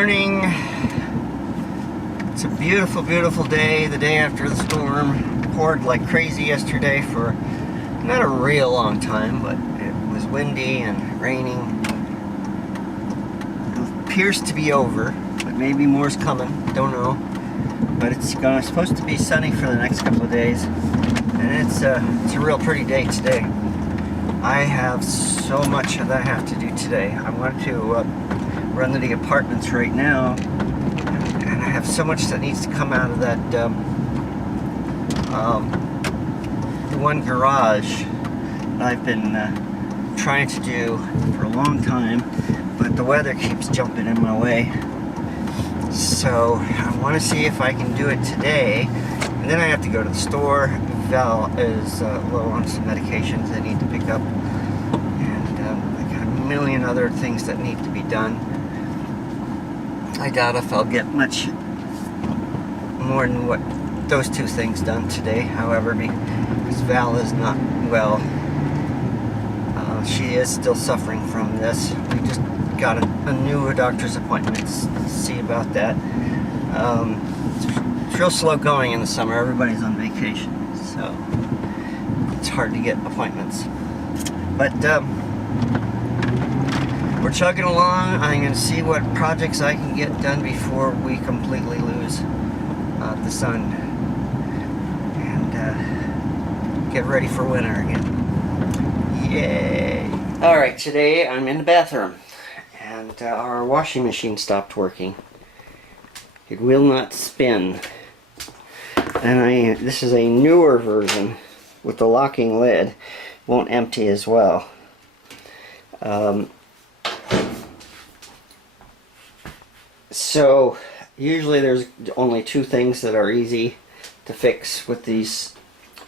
morning. It's a beautiful, beautiful day, the day after the storm. Poured like crazy yesterday for not a real long time, but it was windy and raining. It appears to be over, but maybe more's coming, don't know. But it's supposed to be sunny for the next couple of days, and it's a real pretty day today. I have so much that I have to do today. I want to run to the apartments right now, and I have so much that needs to come out of that one garage that I've been trying to do for a long time, but the weather keeps jumping in my way. So I want to see if I can do it today, and then I have to go to the store. Val is low on some medications I need to pick up, and I got a million other things that need to be done. I doubt if I'll get much more than what those two things done today, however, because Val is not well. She is still suffering from this. We just got a new doctor's appointment to see about that. It's real slow going in the summer. Everybody's on vacation, so it's hard to get appointments. But we're chugging along. I'm going to see what projects I can get done before we completely lose the sun, and get ready for winter again. Yay! Alright, today I'm in the bathroom, and our washing machine stopped working. It will not spin. And this is a newer version with the locking lid. Won't empty as well. So usually there's only two things that are easy to fix with these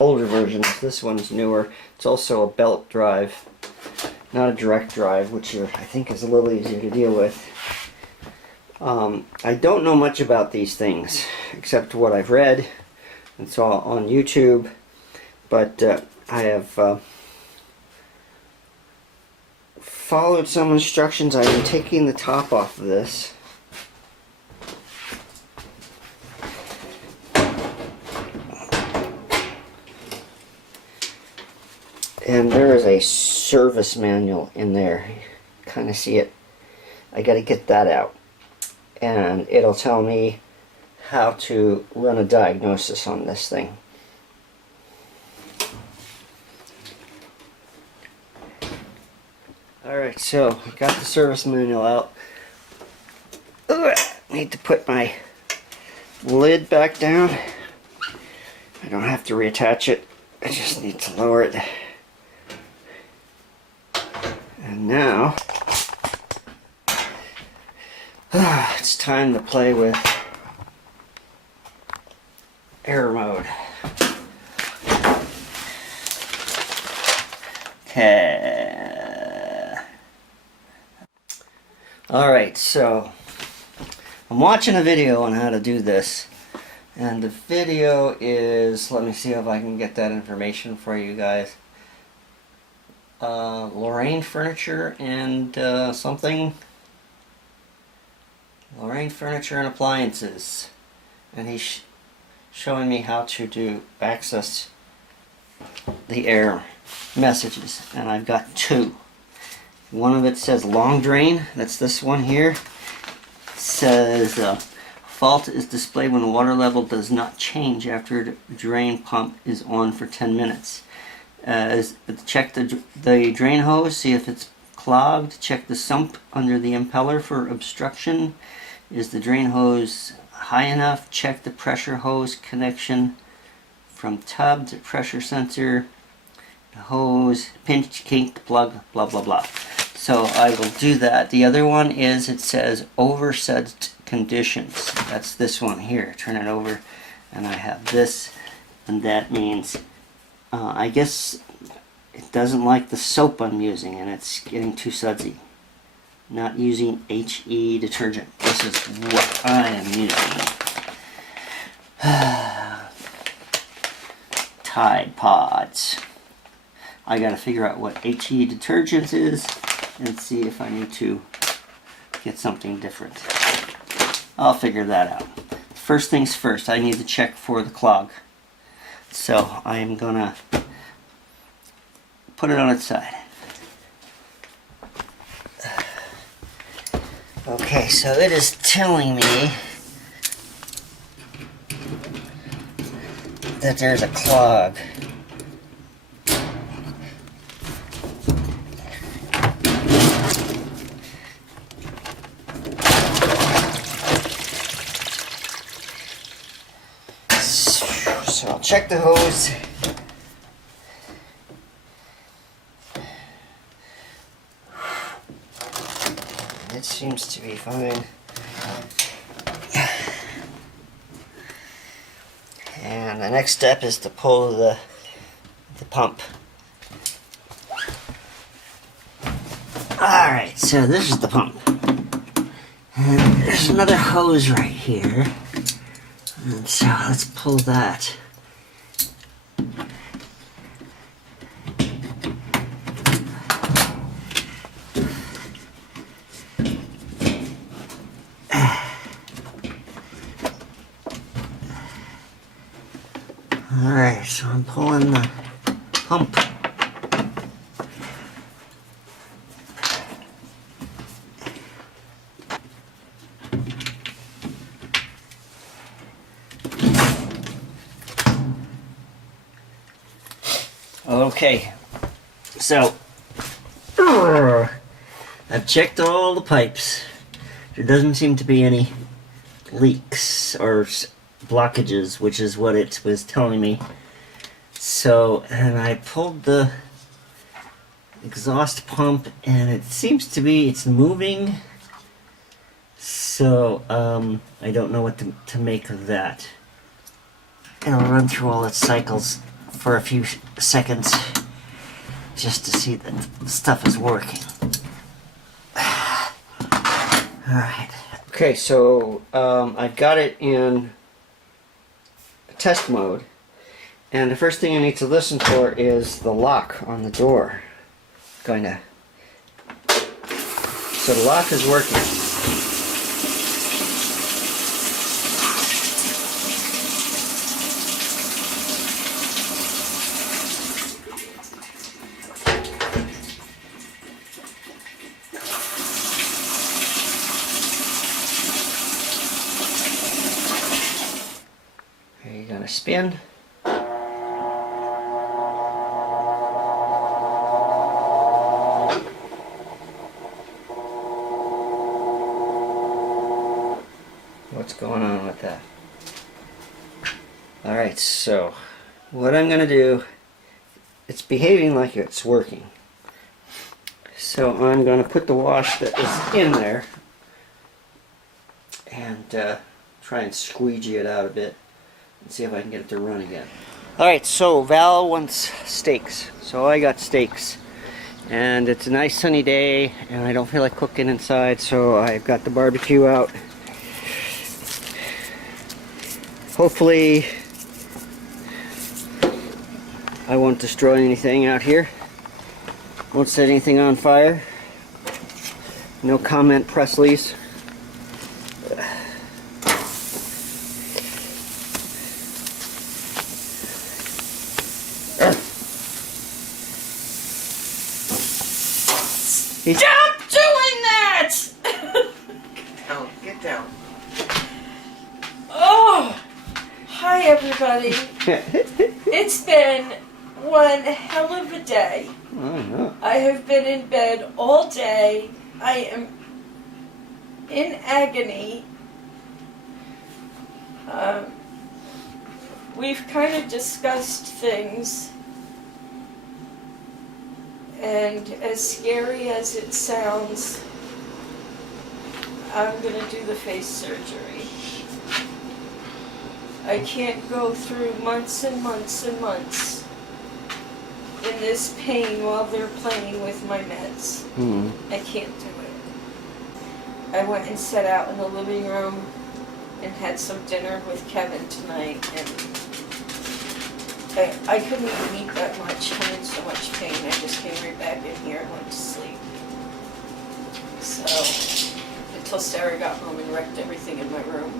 older versions. This one's newer. It's also a belt drive, not a direct drive, which I think is a little easier to deal with. I don't know much about these things except what I've read and saw on YouTube, but I have followed some instructions. I am taking the top off of this. And there is a service manual in there. Kind of see it. I got to get that out. And it'll tell me how to run a diagnosis on this thing. Alright, so I got the service manual out. Ugh, need to put my lid back down. I don't have to reattach it. I just need to lower it. And now it's time to play with air mode. Okay. Alright, so I'm watching a video on how to do this. And the video is, let me see if I can get that information for you guys. Lorraine Furniture and something. Lorraine Furniture and Appliances. And he's showing me how to access the air messages. And I've got two. One of it says long drain. That's this one here. It says fault is displayed when the water level does not change after the drain pump is on for 10 minutes. Check the drain hose, see if it's clogged. Check the sump under the impeller for obstruction. Is the drain hose high enough? Check the pressure hose connection from tub to pressure sensor. The hose, pinch, kink, plug, blah blah blah. So I will do that. The other one is, it says overset conditions. That's this one here. Turn it over, and I have this, and that means I guess it doesn't like the soap I'm using, and it's getting too sudsy. Not using HE detergent. This is what I am using. Tide Pods. I gotta figure out what HE detergent is and see if I need to get something different. I'll figure that out. First things first, I need to check for the clog. So I'm gonna put it on its side. Okay, so it is telling me that there's a clog. So I'll check the hose. It seems to be fine. And the next step is to pull the pump. Alright, so this is the pump. And there's another hose right here. And so let's pull that. Alright, so I'm pulling the pump. Okay, so I've checked all the pipes. There doesn't seem to be any leaks or blockages, which is what it was telling me. So, and I pulled the exhaust pump, and it seems to be, it's moving. So, I don't know what to make of that. And I'll run through all its cycles for a few seconds just to see that the stuff is working. Alright. Okay, so I've got it in test mode, and the first thing I need to listen for is the lock on the door. So the lock is working. You're gonna spin. What's going on with that? Alright, so what I'm gonna do, it's behaving like it's working. So I'm gonna put the wash that is in there and try and squeegee it out a bit and see if I can get it to run again. Alright, so Val wants steaks. So I got steaks. And it's a nice sunny day and I don't feel like cooking inside, so I've got the barbecue out. Hopefully I won't destroy anything out here. Won't set anything on fire. No comment Presleys. Stop doing that! Get down. Oh! Hi everybody. It's been one hell of a day. Oh, no. I have been in bed all day. I am in agony. We've kind of discussed things. And as scary as it sounds, I'm going to do the face surgery. I can't go through months and months and months in this pain while they're playing with my meds. I can't do it. I went and sat out in the living room and had some dinner with Kevin tonight, and I couldn't even eat that much. I'm in so much pain. I just came right back in here and went to sleep. So, the until Sarah got home and wrecked everything in my room.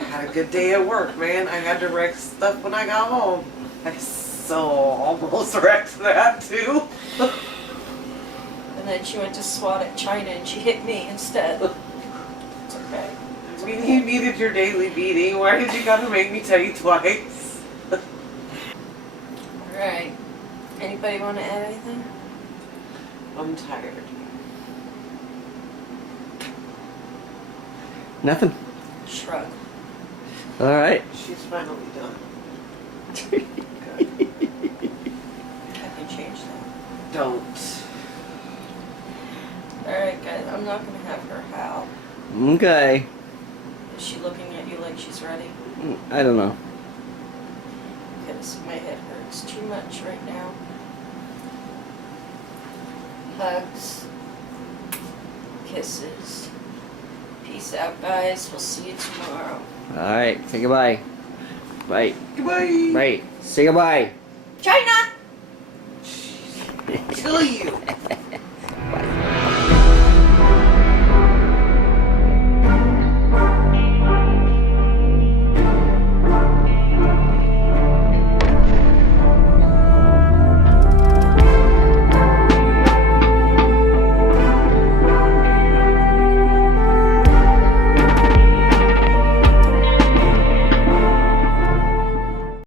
I had a good day at work, man. I had to wreck stuff when I got home. I so almost wrecked that too. And then she went to swat at China and she hit me instead. It's okay. I mean, you needed your daily beating. Why did you gotta make me tell you twice? Alright. Anybody want to add anything? I'm tired. Nothing. Shrug. All right. She's finally done. I can change that. Don't. Alright guys, I'm not going to have her howl. Okay. Is she looking at you like she's ready? I don't know. Because my head hurts too much right now. Hugs. Kisses. Peace out, guys. We'll see you tomorrow. All right. Say goodbye. Bye. Goodbye. Bye. Say goodbye. China! Kill you.